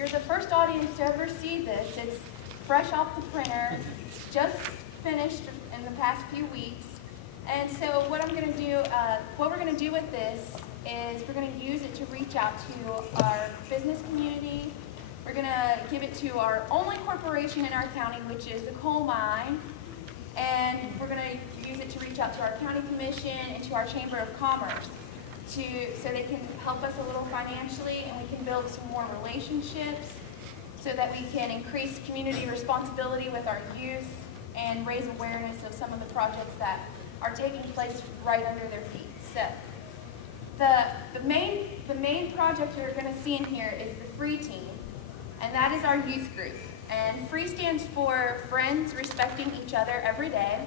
you're the first audience to ever see this. It's fresh off the printer. It's just finished in the past few weeks. And so what I'm going to do, what we're going to do with this is we're going to use it to reach out to our business community. We're going to give it to our only corporation in our county, which is the coal mine. And we're going to use it to reach out to our county commission and to our Chamber of Commerce so they can help us a little financially and we can build some more relationships so that we can increase community responsibility with our youth and raise awareness of some of the projects that are taking place right under their feet. So the main project you're going to see in here is the FREE team, and that is our youth group. And FREE stands for Friends Respecting Each Other Every Day.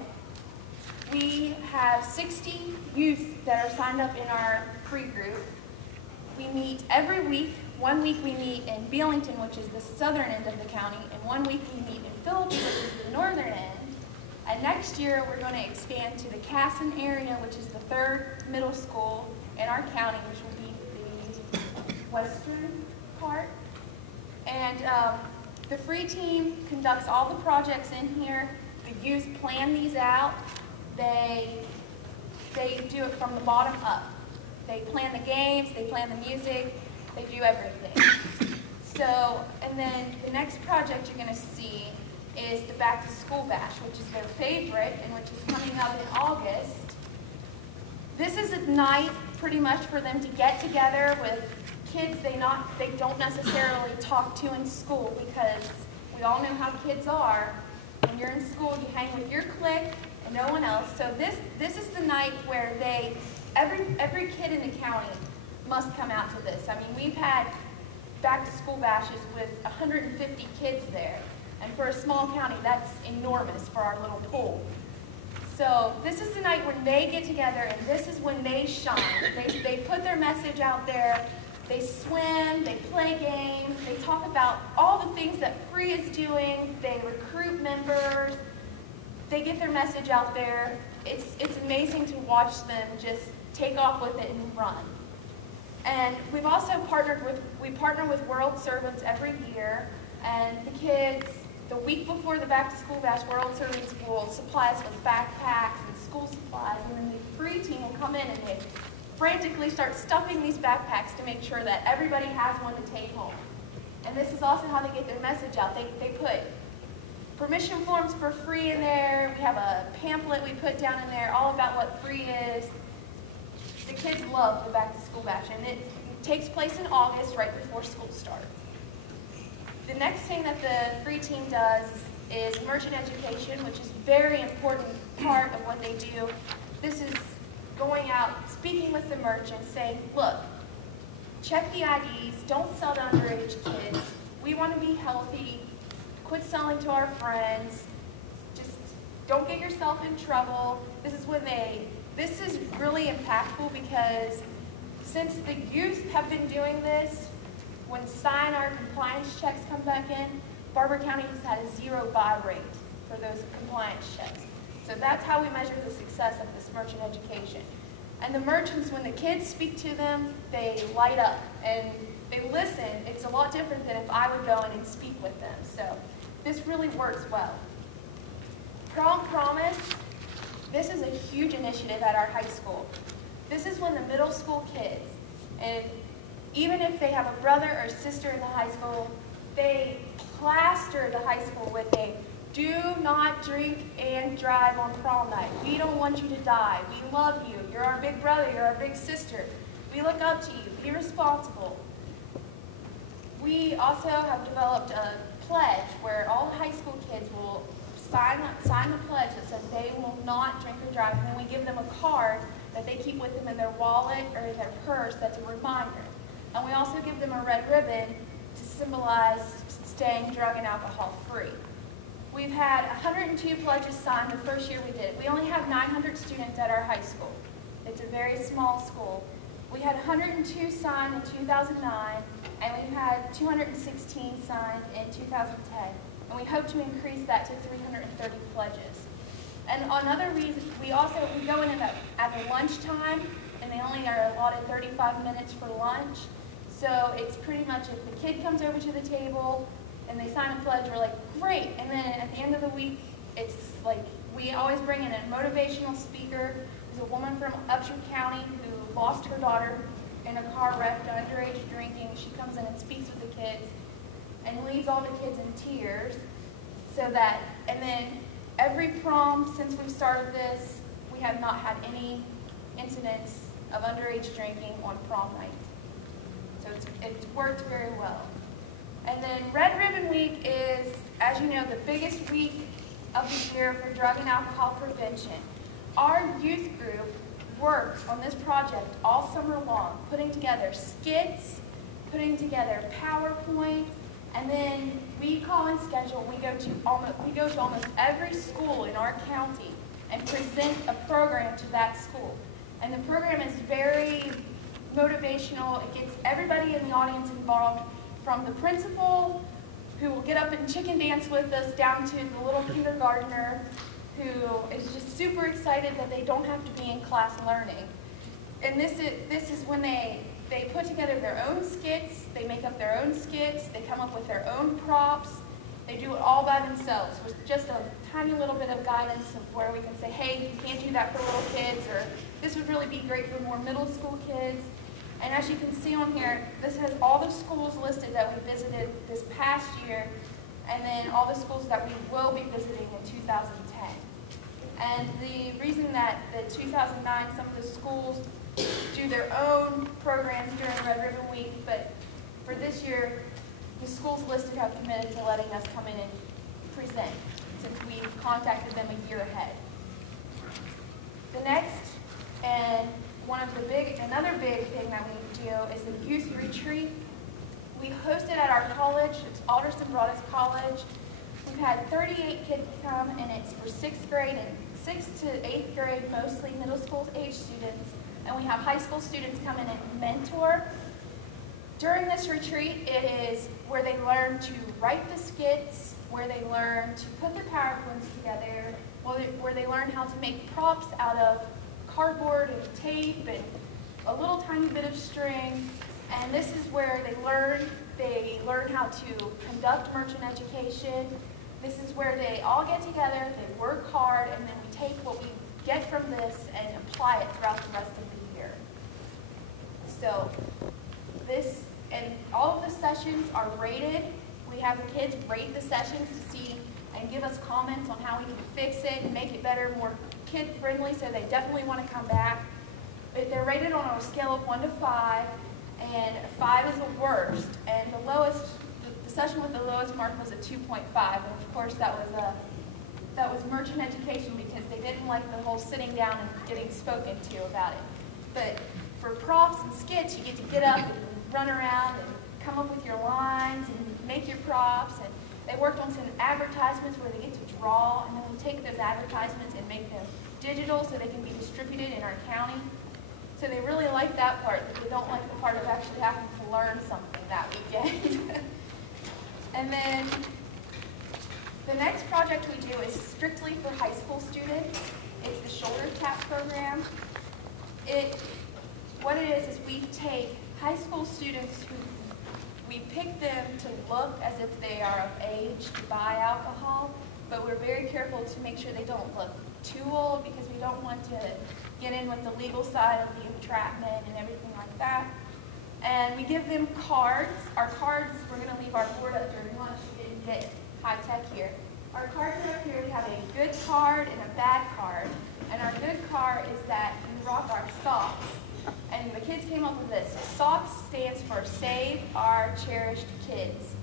We have 60 youth that are signed up in our FREE group. We meet every week. 1 week we meet in Belington, which is the southern end of the county, and 1 week we meet in Phillips, which is the northern end. And next year we're going to expand to the Casson area, which is the third middle school in our county, which will be the western part. And the FREE team conducts all the projects in here. The youth plan these out. They do it from the bottom up. They plan the games, they plan the music, they do everything. So, and then the next project you're going to see is the Back to School Bash, which is their favorite and which is coming up in August. This is a night pretty much for them to get together with kids they don't necessarily talk to in school, because we all know how kids are. When you're in school, you hang with your clique and no one else. So this is the night where every kid in the county must come out to this. I mean, we've had back to school bashes with 150 kids there. And for a small county, that's enormous for our little pool. So this is the night when they get together, and this is when they shine. They put their message out there. They swim, they play games, they talk about all the things that FREE is doing. They recruit members. They get their message out there. It's amazing to watch them just take off with it and run. And we've also partner with World Servants every year, and the kids, the week before the Back to School Bash, World Servants will supply us with backpacks and school supplies, and then the FREE team will come in and they frantically start stuffing these backpacks to make sure that everybody has one to take home. And this is also how they get their message out. They put permission forms for FREE in there. We have a pamphlet we put down in there all about what FREE is. The kids love the Back to School Bash, and it takes place in August right before school starts. The next thing that the FREE team does is merchant education, which is a very important part of what they do. This is going out, speaking with the merchants, saying, look, check the IDs, don't sell to underage kids. We want to be healthy. Quit selling to our friends. Just don't get yourself in trouble. This is really impactful, because since the youth have been doing this, when our compliance checks come back in, Barber County has had a 0 buy rate for those compliance checks. So that's how we measure the success of this merchant education. And the merchants, when the kids speak to them, they light up and they listen. It's a lot different than if I would go in and speak with them. So this really works well. Prom Promise, this is a huge initiative at our high school. This is when the middle school kids, and even if they have a brother or sister in the high school, they plaster the high school with a "do not drink and drive on prom night. We don't want you to die. We love you. You're our big brother. You're our big sister. We look up to you. Be responsible." We also have developed a pledge where all high school kids will sign the pledge that says they will not drink or drive, and then we give them a card that they keep with them in their wallet or in their purse that's a reminder. And we also give them a red ribbon to symbolize staying drug and alcohol free. We've had 102 pledges signed the first year we did it. We only have 900 students at our high school. It's a very small school. We had 102 signed in 2009, and we've had 216 signed in 2010. And we hope to increase that to 330 pledges. And on other reasons, we go in at the lunchtime, and they only are allotted 35 minutes for lunch. So it's pretty much if the kid comes over to the table and they sign a pledge, we're like, great. And then at the end of the week, it's like we always bring in a motivational speaker. There's a woman from Upshur County who lost her daughter in a car wreck to underage drinking. She comes in and speaks with the kids and leaves all the kids in tears. And then every prom since we started this, we have not had any incidents of underage drinking on prom night. So it's worked very well. And then Red Ribbon Week is, as you know, the biggest week of the year for drug and alcohol prevention. Our youth group worked on this project all summer long, putting together skits, putting together PowerPoints, and then we call and schedule. We go to almost every school in our county and present a program to that school. And the program is very motivational. It gets everybody in the audience involved, from the principal, who will get up and chicken dance with us, down to the little kindergartner who is just super excited that they don't have to be in class learning. And this is when they put together their own skits, they make up their own skits, they come up with their own props, they do it all by themselves with just a tiny little bit of guidance of where we can say, hey, you can't do that for little kids, or this would really be great for more middle school kids. And as you can see on here, this has all the schools listed that we visited this past year, and then all the schools that we will be visiting in 2010. And the reason that the 2009, some of the schools do their own programs during Red Ribbon Week, but for this year, the schools listed have committed to letting us come in and present, since we've contacted them a year ahead. The next, and another big thing that we do is the youth retreat. We host it at our college. It's Alderson Broaddus College. We've had 38 kids come, and it's for 6th grade and 6th to 8th grade, mostly middle school age students. And we have high school students come in and mentor. During this retreat, it is where they learn to write the skits, where they learn to put their PowerPoints together, where they learn how to make props out of cardboard and tape and a little tiny bit of string. And this is where they learn how to conduct merchant education. This is where they all get together, they work hard, and then we take what we get from this and apply it throughout the rest of the year. So all of the sessions are rated. We have the kids rate the sessions to see and give us comments on how we can fix it and make it better, more kid-friendly, so they definitely want to come back. But they're rated on a scale of 1 to 5, and 5 is the worst. And the lowest, the session with the lowest mark was a 2.5, and of course that was merchant education, because they didn't like the whole sitting down and getting spoken to about it. But for props and skits, you get to get up and run around and come up with your lines and make your props. And they worked on some advertisements where they get to draw, and then we take those advertisements and make them digital so they can be distributed in our county. So they really like that part, but they don't like the part of actually having to learn something that weekend. And then the next project we do is strictly for high school students. It's the Shoulder Tap program. What it is we take high school students who we pick them to look as if they are of age to buy alcohol, but we're very careful to make sure they don't look too old, because we don't want to get in with the legal side of the entrapment and everything like that. And we give them cards. Our cards, we're going to leave our board up here. We want to get high tech here. Our cards are up here. We have a good card and a bad card. And our good card is that we rock our socks. And the kids came up with this. SOCKS stands for Save Our Cherished Kids.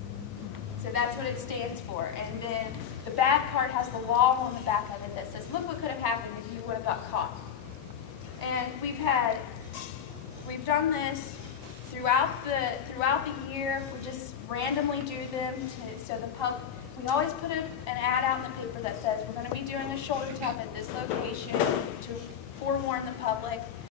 So that's what it stands for. And then the bad card has the law on the back of it that says, look what could have happened if you would have got caught. And we've done this throughout the year. We just randomly do them so the public. We always put an ad out in the paper that says we're going to be doing a shoulder tap at this location to forewarn the public.